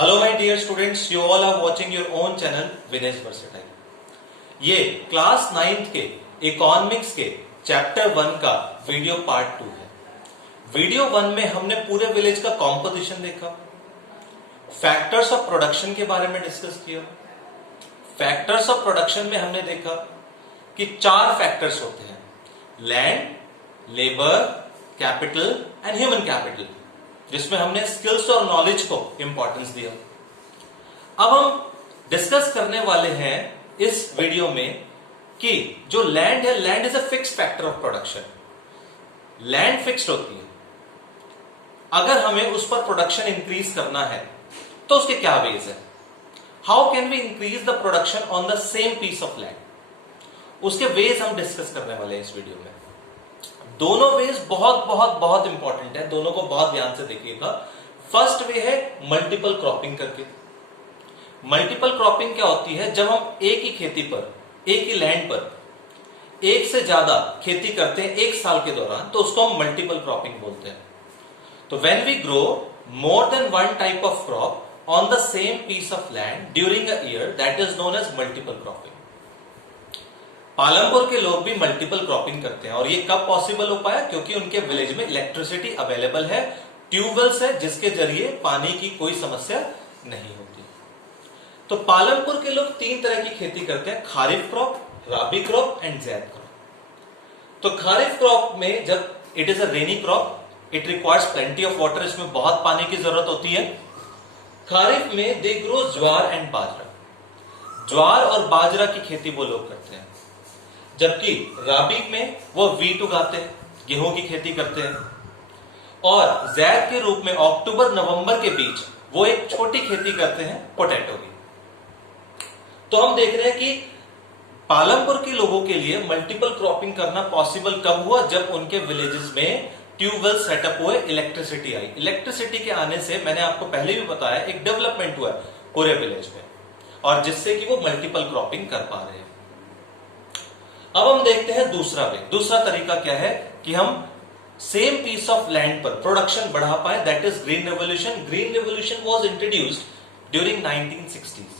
Hello my dear students, you all are watching your own channel Vinesh versatile. ये class 9th के economics के chapter 1 का video part 2 है। Video 1 में हमने पूरे विलेज का कॉम्पोजिशन देखा, फैक्टर्स ऑफ प्रोडक्शन के बारे में डिस्कस किया। फैक्टर्स ऑफ प्रोडक्शन में हमने देखा कि 4 फैक्टर्स होते हैं: land, labour, capital and human capital, जिसमें हमने स्किल्स और नॉलेज को इंपॉर्टेंस दिया। अब हम डिस्कस करने वाले हैं इस वीडियो में कि जो लैंड है, land is a fixed factor of production. Land fixed होती है, अगर हमें उस पर प्रोडक्शन इंक्रीज करना है तो उसके क्या वेज है। How can we increase the production on the same piece of land, उसके वेज हम डिस्कस करने वाले हैं इस वीडियो में। दोनों वेज बहुत बहुत बहुत इंपॉर्टेंट है, दोनों को बहुत ध्यान से देखिएगा। फर्स्ट वे है मल्टीपल क्रॉपिंग करके। मल्टीपल क्रॉपिंग क्या होती है? जब हम एक ही खेती पर, एक ही लैंड पर एक से ज्यादा खेती करते हैं एक साल के दौरान, तो उसको हम मल्टीपल क्रॉपिंग बोलते हैं। तो when we grow more than one type of crop on the same piece of land during a year, that is known as multiple cropping. Palampur के लोग भी मल्टीपल क्रॉपिंग करते हैं, और ये कब पॉसिबल हो पाया? क्योंकि उनके विलेज में इलेक्ट्रिसिटी अवेलेबल है, ट्यूबवेल्स है, जिसके जरिए पानी की कोई समस्या नहीं होती। तो पालमपुर के लोग 3 तरह की खेती करते हैं: kharif crop, rabi crop and zaid crop. तो खारिफ क्रॉप में जब it is a rainy crop, it requires plenty of water, इसमें बहुत पानी की जरूरत होती है। खारिफ में दे ग्रो ज्वार एंड बाजरा। ज्वार और बाजरा की खेती वो लोग करते हैं। जबकि राबी में वो वीट उगाते हैं, गेहूं की खेती करते हैं। और ज़ैद के रूप में अक्टूबर नवंबर के बीच वो एक छोटी खेती करते हैं, पोटैटो की। तो हम देख रहे हैं कि पालमपुर के लोगों के लिए मल्टीपल क्रॉपिंग करना पॉसिबल कब हुआ? जब उनके विलेजेस में ट्यूबवेल सेटअप हुए, इलेक्ट्रिसिटी आई। इलेक्ट्रिसिटी के आने से, मैंने आपको पहले भी बताया, एक डेवलपमेंट हुआ पूरे विलेज में, और जिससे कि वो मल्टीपल क्रॉपिंग कर पा रहे हैं। अब हम देखते हैं दूसरा वे। दूसरा तरीका क्या है कि हम सेम पीस ऑफ लैंड पर प्रोडक्शन बढ़ा पाए, that is green revolution. Green revolution was introduced during 1960s।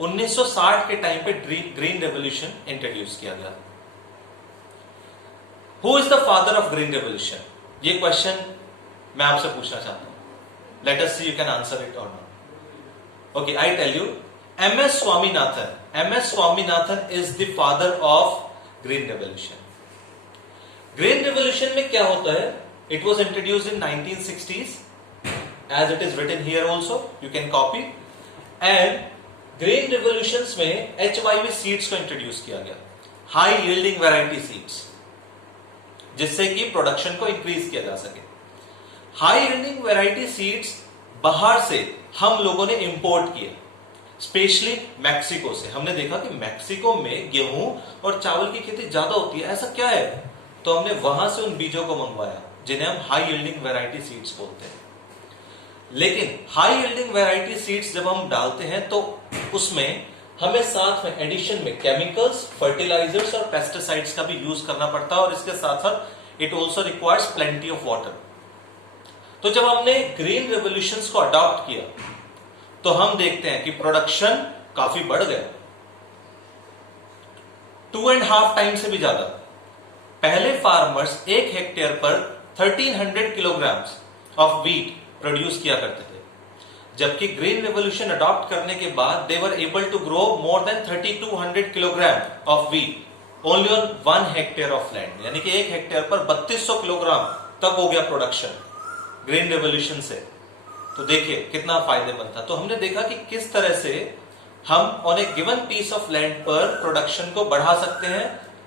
1960 के टाइम पे ग्रीन रेवोल्यूशन इंट्रोड्यूस किया गया। Who is the father of green revolution? ये क्वेश्चन मैं आपसे पूछना चाहता हूं। Let us see you can answer it और नॉट। Okay, I tell you, MS Swaminathan. MS Swaminathan is the father of green revolution. Green revolution में क्या होता है? It was introduced in 1960s, as it is written here also, you can copy. And green revolution में HYV seeds को introduce किया गया, high yielding variety seeds, जिससे कि प्रोडक्शन को इंक्रीज किया जा सके। हाई यील्डिंग वैरायटी सीड्स बाहर से हम लोगों ने इंपोर्ट किए, स्पेशली मैक्सिको से। हमने देखा कि मैक्सिको में गेहूं और चावल की खेती ज्यादा होती है, ऐसा क्या है? तो हमने वहां से उन बीजों को मंगवाया, जिन्हें हम हाई यील्डिंग वैरायटी सीड्स बोलते हैं। लेकिन हाई यील्डिंग वैरायटी सीड्स जब हम डालते हैं तो उसमें हमें साथ में एडिशन में केमिकल्स, फर्टिलाइजर्स और पेस्टिसाइड्स का भी यूज करना पड़ता है, और इसके साथ साथ it also requires plenty of water. तो जब हमने ग्रीन रेवोल्यूशन को अडॉप्ट किया तो हम देखते हैं कि प्रोडक्शन काफी बढ़ गया, 2.5 टाइम से भी ज्यादा। पहले फार्मर्स 1 हेक्टेयर पर 1300 किलोग्राम ऑफ वीट प्रोड्यूस किया करते थे, जबकि ग्रीन रेवोल्यूशन अडॉप्ट करने के बाद they were able to grow more than 3200 kilogram of wheat only on 1 hectare of land. यानी कि 1 हेक्टेयर पर 3200 किलोग्राम तक हो गया प्रोडक्शन ग्रीन रेवोल्यूशन से। तो देखिए कितना फायदेमंद था। तो हमने देखा कि किस तरह से हम on a given piece of land पर प्रोडक्शन को बढ़ा सकते हैं,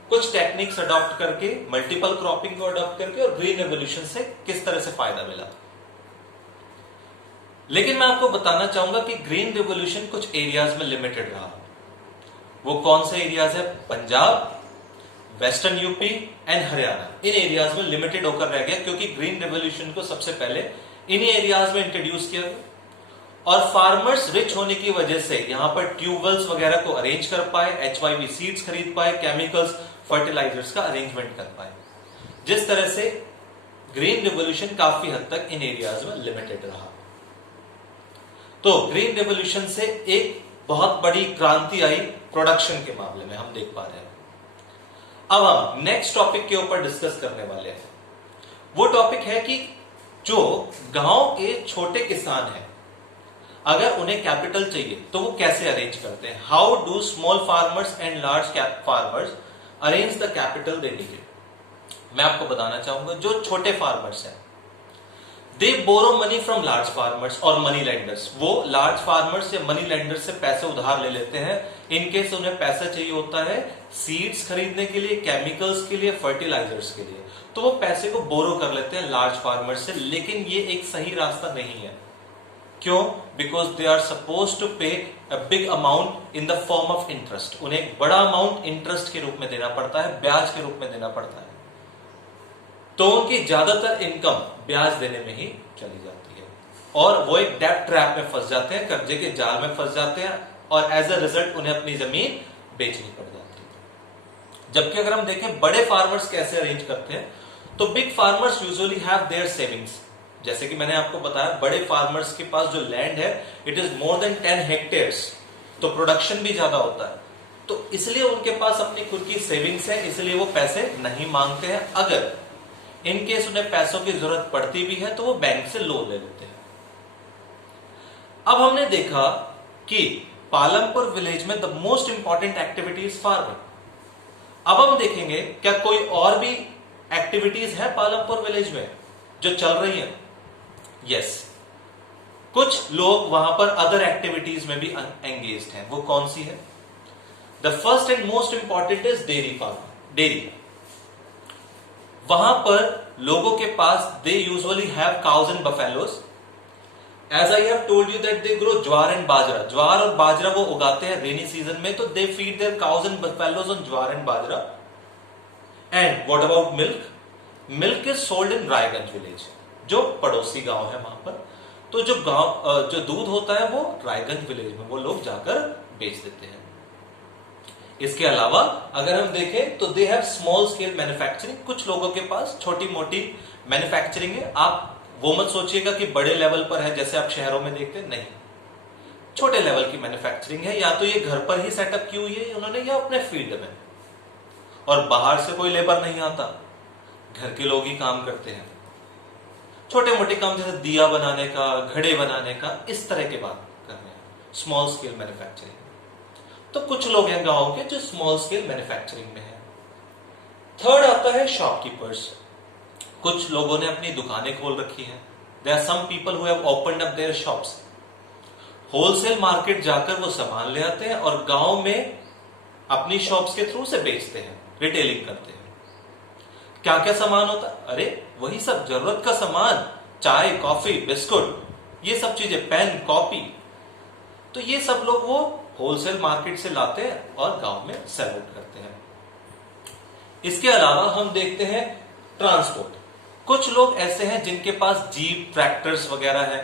कुछ टेक्निक्स अडॉप्ट करके, मल्टीपल क्रॉपिंग को अडॉप्ट करके, और ग्रीन रेवोल्यूशन से किस तरह से फायदा मिला। लेकिन मैं आपको बताना चाहूंगा कि ग्रीन रेवोल्यूशन कुछ एरियाज में लिमिटेड रहा। वो कौन से एरियाज है? Punjab, western UP and Haryana. In areas में लिमिटेड होकर रह गया, क्योंकि ग्रीन रेवोल्यूशन को सबसे पहले इन्हीं एरियाज में इंट्रोड्यूस किया गया। और फार्मर्स रिच होने की वजह से यहां पर ट्यूबवेल्स वगैरह को अरेंज कर पाए, HYV सीड्स खरीद पाए, केमिकल्स, फर्टिलाइजर्स का अरेंजमेंट कर पाए, जिस तरह से ग्रीन रेवोल्यूशन काफी हद तक इन एरियाज में लिमिटेड रहा। तो ग्रीन रेवोल्यूशन से एक बहुत बड़ी क्रांति आई प्रोडक्शन के मामले में, हम देख पा रहे हैं। अब हम नेक्स्ट टॉपिक के ऊपर डिस्कस करने वाले हैं। वो टॉपिक है कि जो गांव के छोटे किसान हैं, अगर उन्हें कैपिटल चाहिए तो वो कैसे अरेंज करते हैं। How do small farmers and large cap farmers arrange the capital they need. मैं आपको बताना चाहूंगा, जो छोटे फार्मर्स हैं they borrow money from large farmers और मनी लेंडर्स। वो लार्ज फार्मर्स या मनी लेंडर्स से पैसे उधार ले लेते हैं इनकेस उन्हें पैसा चाहिए होता है सीड्स खरीदने के लिए, केमिकल्स के लिए, फर्टिलाइजर्स के लिए, तो वो पैसे को बोरो कर लेते हैं लार्ज फार्मर्स से। लेकिन ये एक सही रास्ता नहीं है। क्यों? Because they are suppose to pay a big amount in the form of interest. उन्हें एक बड़ा अमाउंट इंटरेस्ट के रूप में देना पड़ता है, ब्याज के रूप में देना पड़ता है, तो उनकी ज्यादातर इनकम ब्याज देने में ही चली जाती है और वो एक डेब्ट ट्रैप में फंस जाते हैं, कर्जे के जाल में फंस जाते हैं और एज अ रिजल्ट उन्हें अपनी जमीन बेचनी पड़ जाती है। जबकि अगर हम देखें बड़े फार्मर्स कैसे अरेंज करते हैं, तो big farmers usually have their savings. जैसे कि मैंने आपको बताया, बड़े फार्मर्स के पास जो लैंड है it is more than 10 hectares, तो प्रोडक्शन भी ज्यादा होता है, तो इसलिए उनके पास अपनी खुद की सेविंग्स है, इसलिए वो पैसे नहीं मांगते हैं। अगर इनकेस उन्हें पैसों की जरूरत पड़ती भी है तो वो बैंक से लोन ले लेते हैं। अब हमने देखा कि पालमपुर विलेज में the most important activity is farming. अब हम देखेंगे क्या कोई और भी एक्टिविटीज है पालमपुर विलेज में जो चल रही है। यस, कुछ लोग वहां पर अदर एक्टिविटीज में भी एंगेज्ड हैं। वो कौन सी है? The first and most important is dairy farming. Dairy, वहां पर लोगों के पास they usually have cows and buffaloes. As I have told you that they grow jowar and bajra. Jowar और बाजरा वो उगाते हैं रेनी सीजन में, तो they feed their cows and buffaloes on jowar and bajra. And what about milk? Milk is sold in Raiganj village, जो पड़ोसी गांव है वहां पर। तो जो दूध होता है वो रायगंज विलेज में वो लोग जाकर बेच देते हैं। इसके अलावा अगर हम देखें तो they have small scale manufacturing. कुछ लोगों के पास छोटी मोटी मैन्युफैक्चरिंग है। आप वो मत सोचिएगा कि बड़े लेवल पर है जैसे आप शहरों में देखते हैं, नहीं, छोटे लेवल की मैन्युफैक्चरिंग है। या तो ये घर पर ही सेटअप की हुई है उन्होंने या अपने फील्ड में, और बाहर से कोई लेबर नहीं आता, घर के लोग ही काम करते हैं। छोटे मोटे काम जैसे दिया बनाने का, घड़े बनाने का, इस तरह के बात कर रहे हैं, स्मॉल स्केल मैन्युफैक्चरिंग। तो कुछ लोग हैं गांव के जो स्मॉल स्केल मैन्युफैक्चरिंग में है। थर्ड आता है शॉपकीपर्स। कुछ लोगों ने अपनी दुकानें खोल रखी हैं। There are some people who have opened up their shops. Wholesale market जाकर वो सामान ले आते हैं और गांव में अपनी शॉप्स के थ्रू से बेचते हैं, रिटेलिंग करते हैं। क्या क्या सामान होता है? अरे वही सब जरूरत का सामान, चाय, कॉफी, बिस्कुट, ये सब चीजें, पेन, कॉपी, तो ये सब लोग वो होलसेल मार्केट से लाते हैं और गांव में सेल आउट करते हैं। इसके अलावा हम देखते हैं ट्रांसपोर्ट। कुछ लोग ऐसे हैं जिनके पास जीप, ट्रैक्टर्स वगैरह है।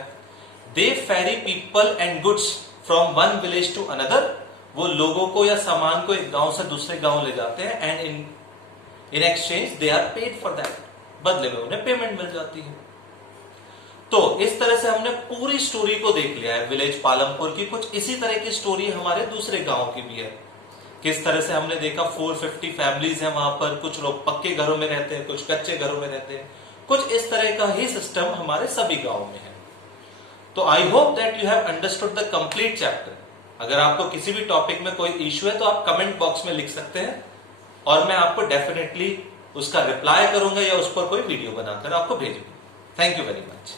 They ferry people and goods from one village to another. वो लोगों को या सामान को एक गांव से दूसरे गांव ले जाते हैं and in exchange they are paid for that. बदले में उन्हें पेमेंट मिल जाती है। तो इस तरह से हमने पूरी स्टोरी को देख लिया है विलेज पालमपुर की। कुछ इसी तरह की स्टोरी हमारे दूसरे गांव की भी है। किस तरह से हमने देखा 450 फैमिलीज हैं वहां पर, कुछ लोग पक्के घरों में रहते हैं, कुछ कच्चे घरों में रहते हैं। कुछ इस तरह का ही सिस्टम हमारे सभी गांव में है। तो I hope that you have understood the complete chapter. अगर आपको किसी भी टॉपिक में कोई इश्यू है तो आप कमेंट बॉक्स में लिख सकते हैं और मैं आपको डेफिनेटली उसका रिप्लाई करूंगा या उस पर कोई वीडियो बनाकर आपको भेजूंगा। Thank you very much.